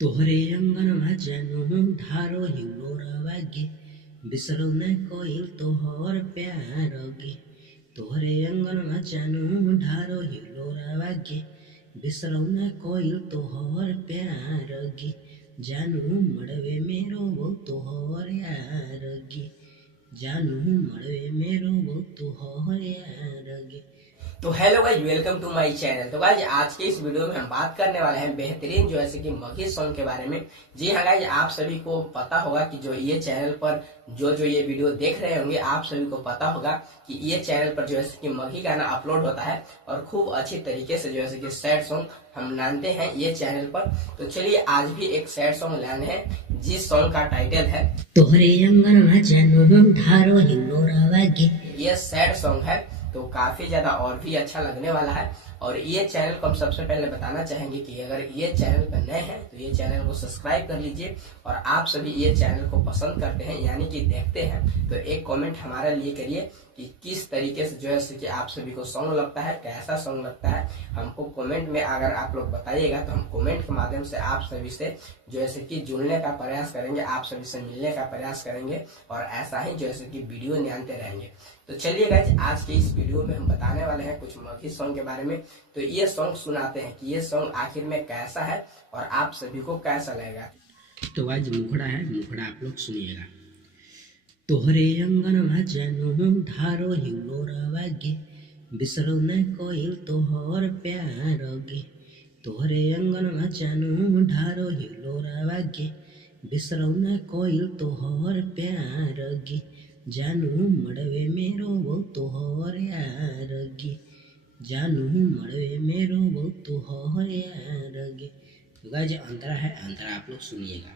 तोहरे अंगनमा जानु ढारो हिलोरा वागे बिसरौना कोइल तोहर प्यार गे। तोहरे अंगनमा जानु ढारो हिलोरा वागे बिसरौना कोइल तोहर प्यार गे। जानु मड़वे मेरो वो तोहर यार गे। जानु मड़वे मेरो वो तोहर यार गे। तो hello guys, welcome to my channel. तो गाइज आज के इस वीडियो में हम बात करने वाले हैं बेहतरीन जो है कि मगही सॉन्ग के बारे में। जी हाँ गाइज, आप सभी को पता होगा कि जो ये चैनल पर जो ये वीडियो देख रहे होंगे, आप सभी को पता होगा कि ये चैनल पर जो है कि मगही गाना अपलोड होता है और खूब अच्छी तरीके से जो है कि सैड सॉन्ग हम लाते हैं ये चैनल पर। तो चलिए आज भी एक सैड सॉन्ग लाने हैं जिस सॉन्ग का टाइटल है तोहरे अंगनमा जानु ढारो हिलोरा वागे। ये सैड सॉन्ग है, तो काफी ज्यादा और भी अच्छा लगने वाला है। और ये चैनल को हम सबसे पहले बताना चाहेंगे कि अगर ये चैनल पर नए हैं तो ये चैनल को सब्सक्राइब कर लीजिए। और आप सभी ये चैनल को पसंद करते हैं यानी कि देखते हैं तो एक कमेंट हमारे लिए करिए कि किस तरीके से जो है कि आप सभी को सॉन्ग लगता है, कैसा सॉन्ग लगता है। हमको कमेंट में अगर आप लोग बताइएगा तो हम कमेंट के माध्यम से आप सभी से जो है कि जुड़ने का प्रयास करेंगे, आप सभी से मिलने का प्रयास करेंगे और ऐसा ही जो है कि वीडियो निकालते रहेंगे। तो चलिए गाइस, आज के इस वीडियो में हम बताने वाले हैं कुछ मगही सॉन्ग के बारे में। तो ये सॉन्ग सुनाते हैं कि ये सॉन्ग आखिर में कैसा है और आप सभी को कैसा लगेगा। तो आज मुखड़ा है, मुखड़ा आप लोग सुनिएगा। तोहरे अंगनमा जानु ढारो हिलोरा वागे बिसरौना कोइल तोहर प्यार गे। तोहरे अंगनमा जानु ढारो हिलोरा वागे बिसरौना कोइल तोहर प्यार गे। जानु मड़वे मेरो वो तोहर यार गे। जानु मड़वे मेरो वो तोहर यार गे। तो गाइस अंतरा है, अंतरा आप लोग सुनिएगा।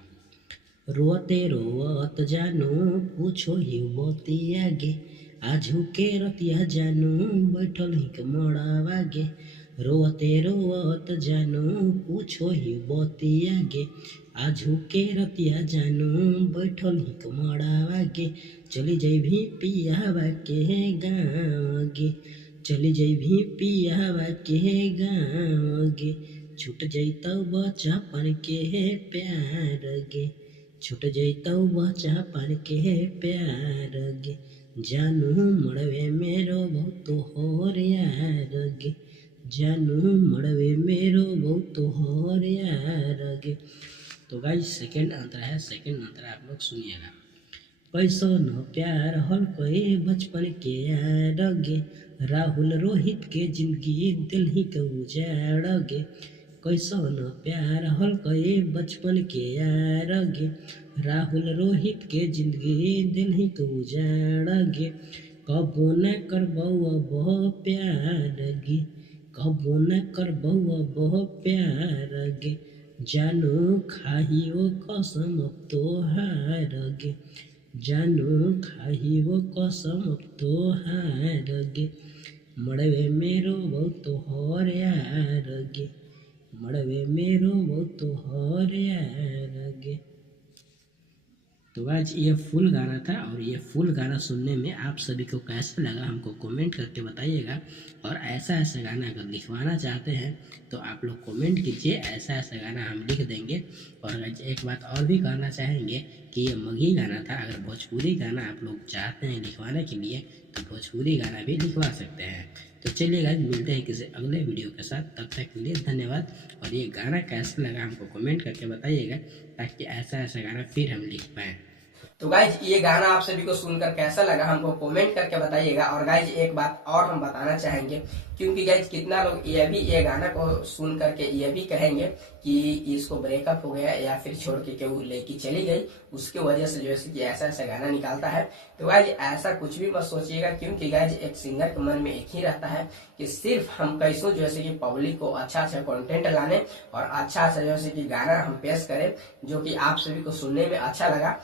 रोते रोवत जानु पूछो ही मोती आगे आजू के रतिया जानु बैठल हिक मड़ावा गे। रोते रोवत जानु पूछो ही मोती आगे आजू के रतिया जानु बैठल हिक मड़ावा गे। चली जैभी पियावा के गाँव गे। चली जैभी पियावा के गाँव गे। छूट जैतौ बचपन के प्यार गे। छूट जैतौ बचपन के प्यार गे। जानु मड़वे मेरो वो तोहर यार गे। जानु मड़वे मेरो वो तोहर यार गे। तो गाइस सेकंड अंतरा है, सेकंड अंतरा आप लोग सुनिएगा। कैसो न प्यार हल कई बचपन के यार गे। राहुल रोहित के जिंदगी दिल ही के उजाड़ गे। कैसो न प्यार हल कई बचपन के यार गे। राहुल रोहित के जिंदगी दिल ही के उजाड़ गे। कबो न करबौ अब प्यार गे। कबो न करबौ अब प्यार गे। जानु खाहियो कसम अब तोहार गे। जानु खाहियो कसम अब तोहार गे। मड़वे मेरो वो तोहर यार गे। मड़वे मेरो वो तोहर यार गे। तो आज ये फुल गाना था और ये फुल गाना सुनने में आप सभी को कैसा लगा हमको कमेंट करके बताइएगा। और ऐसा ऐसा गाना अगर लिखवाना चाहते हैं तो आप लोग कमेंट कीजिए, ऐसा ऐसा गाना हम लिख देंगे। और एक बात और भी कहना चाहेंगे कि ये मगही गाना था, अगर भोजपुरी गाना आप लोग चाहते हैं लिखवाने के लिए तो भोजपुरी गाना भी लिखवा सकते हैं। तो चलिए गाइस, मिलते हैं किसी अगले वीडियो के साथ, तब तक के लिए धन्यवाद। और ये गाना कैसा लगा हमको कमेंट करके बताइएगा ताकि ऐसा ऐसा गाना फिर हम लिख पाएँ। तो गाइज ये गाना आप सभी को सुनकर कैसा लगा हमको कमेंट करके बताइएगा। और गाइज एक बात और हम बताना चाहेंगे, क्योंकि गाइज कितना लोग ये गाना को सुन करके ये भी कहेंगे कि इसको ब्रेकअप हो गया या फिर छोड़ के केहू लेके चली गई, उसके वजह से जो है कि ऐसा ऐसा गाना निकालता है। तो गाइज ऐसा कुछ भी मत सोचिएगा, क्योंकि गाइज एक सिंगर के मन में एक ही रहता है कि सिर्फ हम कैसो जो है कि पब्लिक को अच्छा अच्छा कंटेंट लाने और अच्छा अच्छा जो है कि गाना हम पेश करें जो कि आप सभी को सुनने में अच्छा लगा।